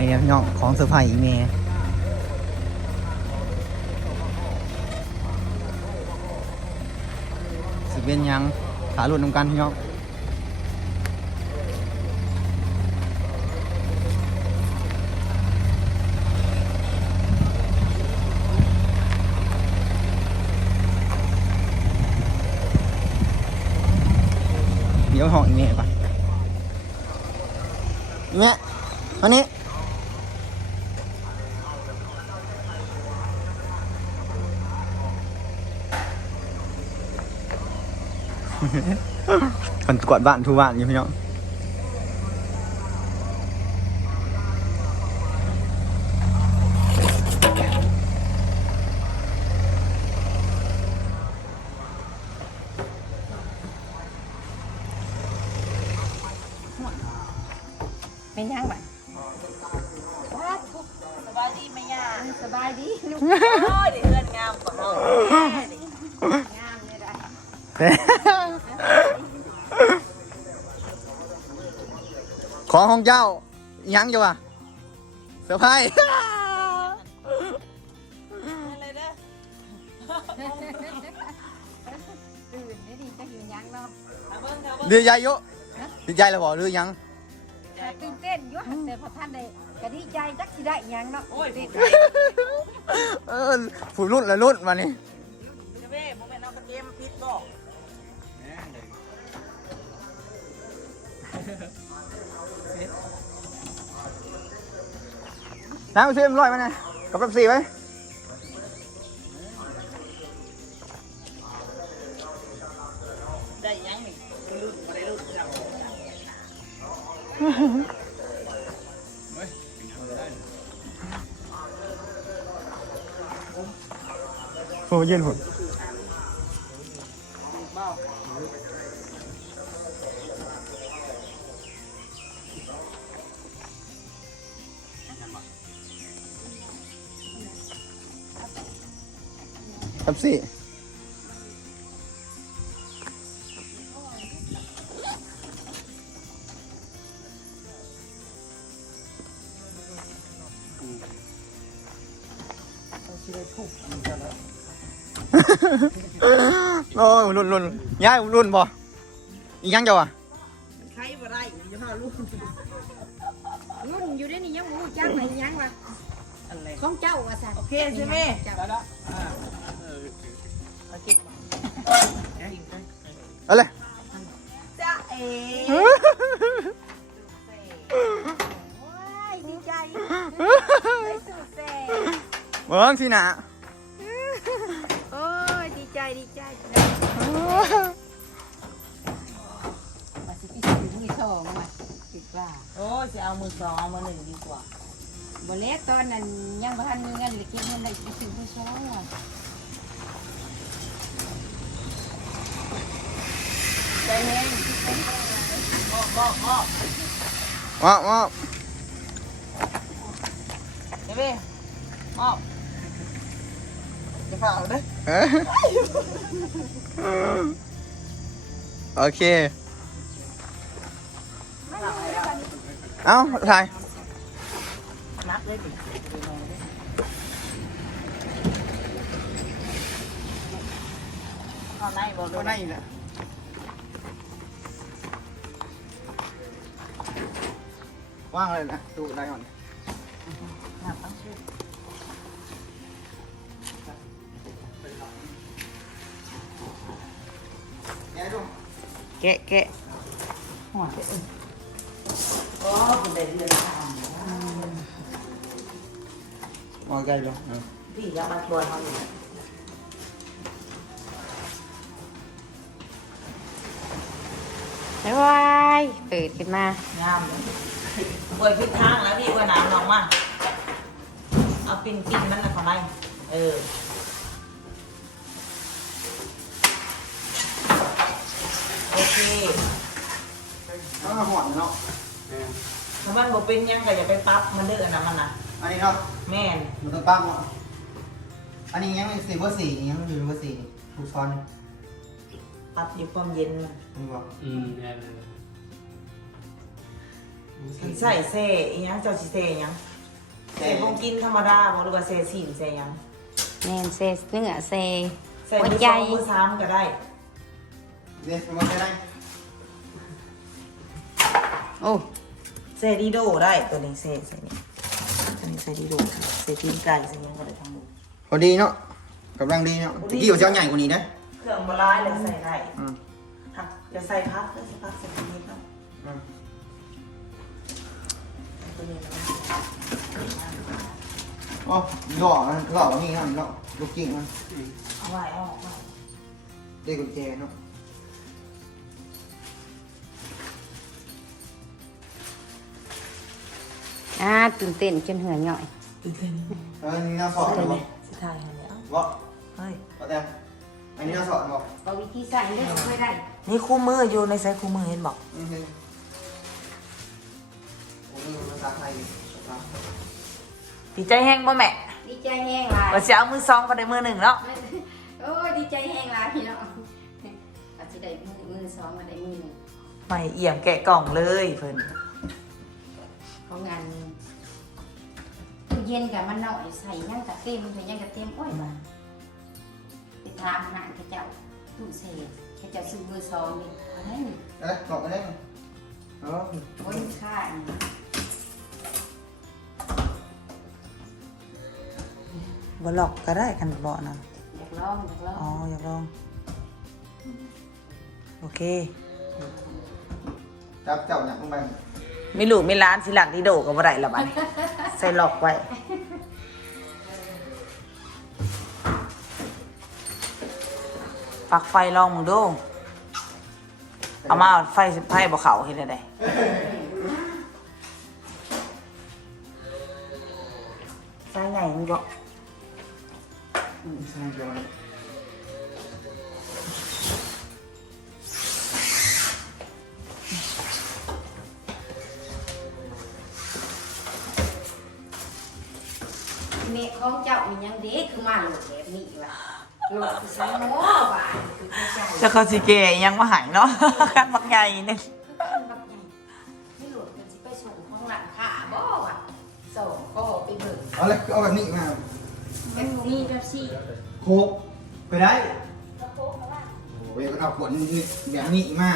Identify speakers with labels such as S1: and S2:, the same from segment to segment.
S1: อะไรเนี่ยพี่น้องของเซอร์ไพรส์อีเมย์สิเป็นยังขาหลุดนำกันพี่น้องเดี๋ยวห้ออีเมย์ปะเนี้คนกวาดบ้านทูบ้ อยู่พี่น้อง
S2: ไม่ย่างบัด
S3: สบายดีไหมย่า
S2: สบายดีลูก
S3: โอ้ยเดี๋ยวเพื่อนงามกว่าเรา
S2: งามเลยได้
S1: ข องของเจ้ายังอยู่วะเซอร์ไพรส์
S3: อะไรเด้อ
S2: ตื่นได้ดีจะหิวยังเนาะ
S3: เอาเบิ้งเอาเบิ้ง
S1: ดีใจเยอะดีใจแล้วบอกหรือยัง
S2: แต่ตื่นเต้นอยู่แต่พอท่านได้ก็ดีใจจักสิได้หยังเนาะ
S3: โอ้ย
S2: ตื่
S3: ผู้
S2: น
S3: ใด
S1: เออผู้รุ่นละรุ่นมานี่
S3: จะเว้โมเมนต์เอากระเทียมพริกบอก
S1: น้ำไปซื้อเอ็มร้อยมานะกับแป๊บซี่ไว้
S3: ได้ยังนี่รุ่นบ่ได้รุ่นจัง
S1: โอ้ยืนหุ่น แป๊บซี่โอ้ยรุ่นรุ่นย้ายรุ่นบ่อีกยังเจ้าอะ
S3: ใครบ่ได้อยู่ห้าลูก
S2: รุ่นอยู่ได้นี่ยังบ่รู้จักไหนยังว่า
S3: อะไร
S2: ของเจ้าว่าซั่น
S3: โอเคใช่ไหม
S2: เจ้า
S3: อาเล
S1: ย
S3: จ้าเอ๋
S2: โอ้ยดีใจได้สุดแซ่
S1: เบิ้งสินะ
S2: โอ้ยดีใจดีใจว่าสิพี่สิมีทองว่ะคิดว่า
S3: โอ้ยจะเอามือสองเอามือหนึ่งดีกว่า
S2: บ่เล็ตอนนั้นยังบ่ทันมีเงินเลยเก็บเงินได้ไปซื้อผู้ชองว่ะ
S3: ใจเย็นบอกบอกบอก
S1: ว้าวว้าว
S3: เดี๋ยวเว้มอบจะเฝ้าเด้อ
S1: เอ้ยโอเค เอ้าถ่าย
S3: นัดเลยดิเอาในบอกเลย
S1: แหละ ว่างเลยนะดูได้ก่อน
S3: นับตั้งชื่อ
S1: แกดู
S3: แกะแกะหัวแกะเอ้ยโอ้คุณได้เดือนสาม
S1: มาใกล้ลง
S3: พี่จะมาชวนเขาอยู่
S2: บ๊ายบายเปิดขึ้นมางา
S3: มเลย ป่วยพิษทางแล้วพี่ว่าน้ำลองมาเอาปิ่นปิ่นมันนะเขาไล่เออโอเค
S1: อ้าวหอนเนาะ
S3: ถ้ามันบอกเป็นหยังก็อย่าไปปั๊บมันเด้อนะมันนะ
S1: อันนี้เนาะ
S3: แม่น
S1: มันต้องปั้งเนาะอันนี้ยังสี่เบอร์สี่ยังอยู่เบอร์สี่ถูกซ้อน
S3: ปั๊บอยู่ความเย็นมัน
S1: นี่บอก
S4: อืมแน่เลย
S1: อ
S3: ใส่เซ่อีหยังเจ้าสิเซ่หยังเซ่คงกินธรรมดาบ่หรือว่าเซ่สินเซ่หยัง
S2: แม่นเซเนื้อเซ
S3: ใส่
S2: หัว
S3: มือ
S2: ใจ
S3: สองมือสามก็ได้
S1: เดี๋ยวมาได้
S2: โอ้
S3: เซ่ดีโดได้ตัวนี้เซ่เซ่นี่ตัวนี้เซ่ดีโดเซ่ตีนไก่เซ่หยังก็ได้ทั้งหมด
S1: พอดีเนาะกำลังดีเนาะตะกี้ว่าจะเอาใหญ่กว่านี้นะ
S3: เครื่องบร้ายเลยใส่ได้
S1: อืม
S3: หักจะใส่พักก็ใส่พักใส่ตรงนี้ครับ
S1: อืม
S3: ตัวนี้นะ
S1: โอ้หล่อมันหล่อมันนี่ครับหล่อลูกจริงมัน
S3: เอาไว้เอาออกมา
S1: ได้กุญแจเนาะ
S2: อ่าตื่นเต้นจนเหือหน่อย
S3: ตื่นเต้น
S1: เออนี่น่าสอน
S3: ตัว
S1: บอ
S3: นี้
S1: ก
S3: สุดท้ายอันนี้เอ้า
S1: บอก
S3: เฮ้ย
S1: บอกแต่อันนี้น่าสอนบอก
S2: เอาวิธีใส่เลือกไม่ได้
S3: นี่คู่มืออยู่ในไซส์คู่มือเห็นบอก ดีใจแห้งบ่แม่
S2: ดีใจแห้งหลาย
S3: ว่าจะเอามือสองไปในมือหนึ่งเนาะ
S2: โอ้ยดีใจแห้งหลายพี่น้องอาจจะได้มือมือสองมาได้มือหนึ่ง
S3: ไม่เอี่ยมแกะกล่องเลยเพิ่น
S2: ของงานตู้เย็นกับมันหน่อยใส่ย่างกะเต็มใส่ย่างกะเต็มโอ้ยมาไปทามหานเขาเจ้าตู้เศษเขาเจ้าซื้อมือสองนี่อะไรนี่
S1: เอ๊ะบอกไปได้ไหมเออ
S2: โอ้ยค่าอันนี้
S3: บ่หลอกก็ได้กันบ่นะ
S2: อยากลองอยากลอง
S3: อ๋ออยากลอง โอเค
S1: จับเจ้าหนักลงไป
S3: มีลูกมีร้านสิหลักดีโดก็บ่ได้ละบัดนี้ใส่หลอกไว้ปักไฟลองมึงดู เอามาไฟสิไฟบ่เข้าเฮ็ดได้ไดไฟใหญ่มึงบ่
S1: ใเม
S2: ฆของเจ้ามันยังเด็กคือมาโหลดแบบนี้ว่ะโหลดคือใส่หม้อบ่ายคือไม่ใช่
S3: จะเขาสิเกยยังมาหายเนาะ กันบักใหญ่นึง
S2: ไม่โหลดมันสิไปส่งของหลังขาบ่ว่ะส่งก็ไปเบิก
S1: เอาเลยเอาแบบนี้มา
S2: แบบนี้แบบซี่
S1: โคกไปได้โอ้ยเอาขวดแบบนี้มา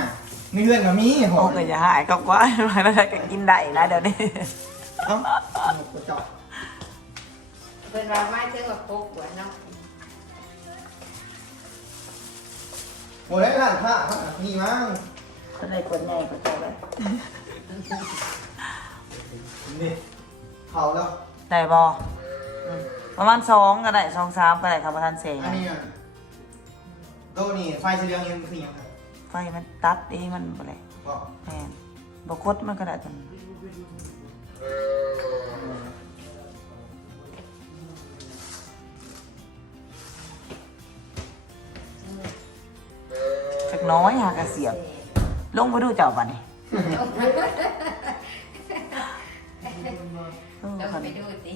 S1: ไม่เลื่อนกับมีห
S3: โอ้
S1: อย
S3: ยอย่าหายก็ว่าแล้วได้ก็กินได้นะเดี๋ยวนี้
S1: เอ้าเจาะ
S2: เพิ่นว่าไม่ถึงว่าโคกหัวเนาะ
S1: โอ้ยได้ร้านค้านี่มั้ง
S3: ก็ได้คนใหญ่ก็ได้
S1: นี่เขาแล้ว
S3: ได้บอประมาณสองก็ได้สองสามก็ได้ครับประธานเสง
S1: อันนี้อะโตนี่ไฟสีเหลืองยังคือยังครับ
S3: ไฟมันตัดเองมันอะไร
S1: บอก
S3: แมนบกดมันก็ได้จน น้อยหากระเสียบ ลงไปดูเจ้าป่ะนี่เออ
S2: ต้อง
S3: คัน
S2: ไปดูสิ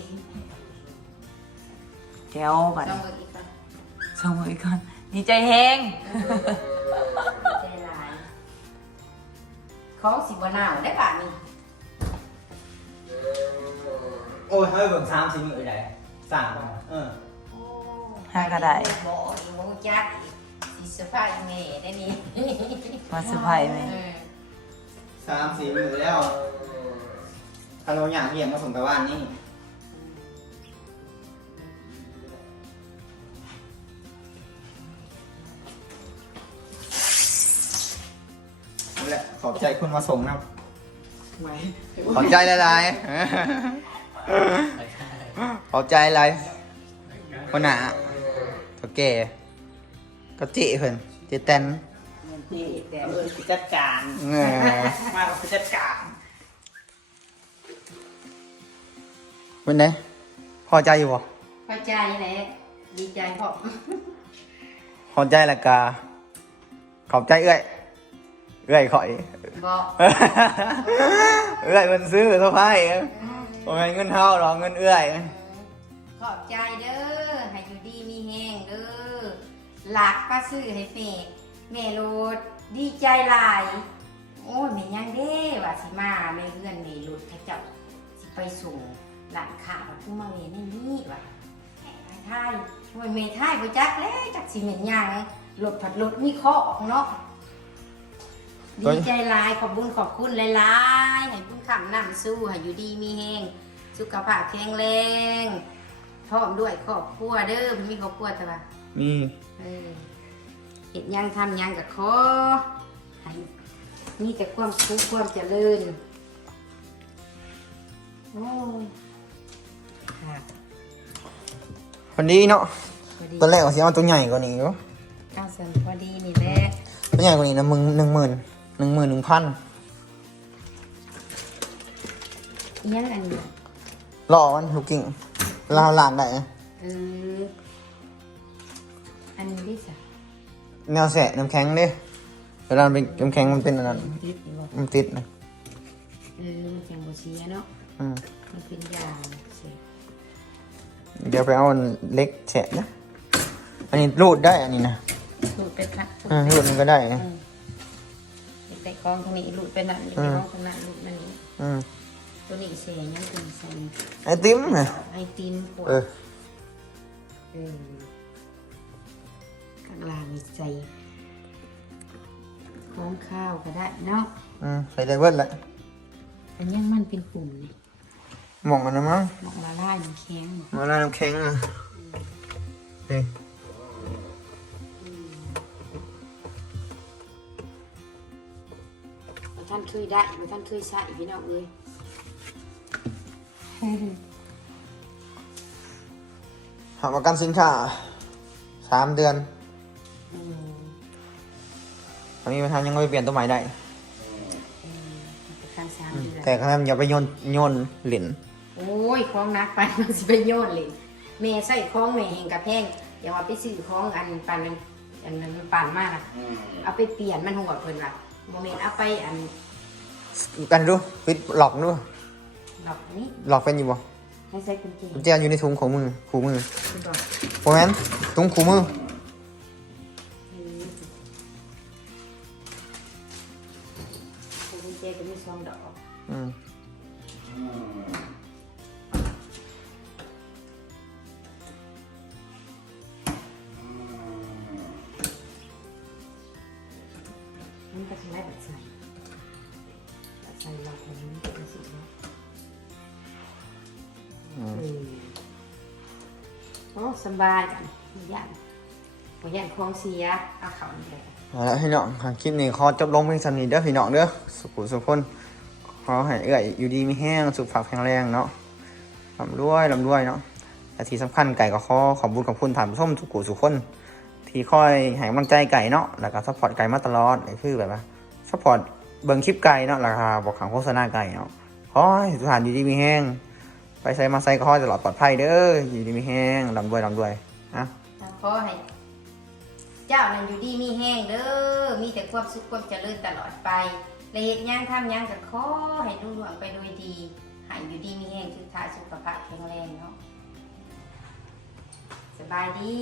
S3: แก้วป่ะ
S2: ต้อ
S3: นี่
S2: งเบิกอีกก่อน
S3: ส่งมือก่อนดีใจแฮง
S2: ใจหลายของสิบ่หนาวได้ป่ะนี่
S1: โอ้ยเฮ้ยเบิ่งสามสี่มือใหญ่สามเออ
S2: โอ้
S3: ห้าก็ได้
S2: บ่อีหมูจักอีกสิ เซอร์ไพรส์แม่ได้นี่
S3: มาเซอร์ไพรส์ไหม
S2: เออ
S1: สามสี่มือแล้วถ้าเราอยากเรียนมาส่งตะวันนี่นั่นแหละขอบใจคุณมาส่งนะ
S3: ไม่
S1: ขอบใจหลายๆ ขอบใจอะไรคนหนาโอเค ก็เจ๊เพิ่นเจ๊แตน
S3: เงินที่แต่เออผู้จัดการ
S1: เออ
S3: มากับผู้จัดการ
S1: เป็นไงพอใจอยู่บ่
S2: พอใจแหละดีใจเพราะ
S1: พอใจและกาขอบใจเอื้อยเอื้อยข่อย
S2: บอก
S1: เอื้อยมันซื้อเท่าไหร่โอ้ยเงินเท่าหรอกเงินเอื้อย
S2: ขอบใจเด้อให้ หลักป้าซื้อให้เฟแม่โลดดีใจหลาย โอ้โอ้ยแม่ยังเด้ว่าสิมาในเรือนนี่รถเขาเจ้าสิไปส่งร้านค้าว่าผู้มาเวนี่นี่ว่าแหม่ท้ายโอ้ยแม่ท้ายบ่จักแล้วจักสิแม่นยังรถผัดรถมีเคาะเนาะดีใจหลายขอบคุญขอบคุณหลายๆให้บุญคำนำสู้ให้อยู่ดีมีแฮงสุขภาพแข็งแรงพร้อมด้วยครอบครัวเด้อมีครอบครัวแต่ว่า
S1: มี
S2: เออเห็นยังทำยังกับขอให้มีแต่ความสุขความเจริญโอ้ยค่ะ
S1: คนดีเนาะ
S2: พอดี
S1: ตอนแรกเอาสิเอาตัวใหญ่กว่านี้อยู่
S2: ก้าวเสริมพอดีนี่แหละ
S1: ตัวใหญ่กว่านี้นะมึงหนึ่งหมื่นหนึ่งหมื่นหนึ่งพัน
S2: อิหยังอันนี้
S1: รอมันลูกกิ่งลาวหลานได้นะ
S2: เออ อันนี้ดิสะ
S1: แนวแสะน้ำแข็งเด้เวลามันเป็นน้ำแข็งมันเป็นอันนั้น
S2: ติดอยู่บ่
S1: มันติดนะ
S2: เออมันจังบ่เสียเนาะ
S1: อืม
S2: มันเป็นยาเสีย
S1: เดี๋ยวไปเอาอันเล็กแฉะนะอันนี้รูดได้อันนี้นะ
S2: หลุดไปพัก
S1: อ่ารูดมันก็ได้นะ
S2: อืมไปกองตรงนี้หลุดไปนั่นไปกองตรงนั้นหลุดนั่นนี่
S1: อืม
S2: ตัวนี้เสียยังตัวนี้ใส่
S1: ไอติมนะ
S2: ไอติมขวด
S1: เออ
S2: เออ ข้างล่างมีใส่ของข้าวก็ได้เนาะ
S1: อืมใส่ได้เบิดแหละ
S2: อันยังมันเป็นปุ่มนี่
S1: หมองมันนะมั้ง
S2: หมอกละลายมันแข็ง
S1: มาลาน้ำแข็งอะนี่
S2: บ่ท่านเคยได้บ่ท่านเคยใช้พี่น้องเอ้ย
S1: หาประกันสินค้าสามเดือน
S2: อืม
S1: ตอนนี้มาทำยังไม่เปลี่ยนตัวใหม่ได้
S2: อืมประกันสามเดือน
S1: แต่ครั้งอย่าไปโยนโยนหลิน
S2: โอ้ยของนักไปมันสิไปโยนเลยแม่ใส่ของแม่แหงกับแพงอย่าว่าไปซื้อของอันปานนั้นอันนั้นมันปานมากอะเอาไปเปลี่ยนมันหัวเพิ่นว่าบ่แม่นเอาไปอัน
S1: กันดูปิดหลอกดู
S2: ดอกนี้
S1: หลอกเป็นอยู่บ่
S2: ให้ใส่กุญแจ
S1: กุญแจอยู่ในถุงของมือขู่มือ
S2: คุณบอก
S1: โมแมนถุงขู่มือ
S2: โอ้สบายกันบ่ย่านบ่ย่านของเสียเอาเขานี่เลย
S1: เอาละพี่น้องคลิปนี้ขอจบลงเพียงเท่านี้เด้อพี่น้องเด้อสุขุสุขคนขอให้เอื้อยอยู่ดีมีแห้งสุขภาพแข็งแรงเนาะลำรวยลำรวยเนาะและที่สำคัญไก่ก็ขอขอบคุญขอบคุณผ่านผู้ชมสุขุสุขคนที่คอยให้กำลังใจไก่เนาะแล้วก็ซัพพอร์ตไก่มาตลอดนี่คือแบบว่าซัพพอร์ตเบิ่งคลิปไก่เนาะราคาบอกขังโฆษณาไก่เนาะขอให้สุขภาพอยู่ดีมีแห้ง ไปใส่มาใส่ก็ขอยตลอดปลอดภัยเด้ออยู่ดีมีแห้งลำรวยลำรวยนะ
S2: แล้วขอให้เจ้านั่นอยู่ดีมีแห้งเด้อมีแต่ความสุขความเจริญตลอดไปละเหตุย่างทำย่างก็ขอให้รุ่งเรืองไปโดยดีหายอยู่ดีมีแห้งคือท้ายสุขภาพแข็งแรงเนาะสบายดี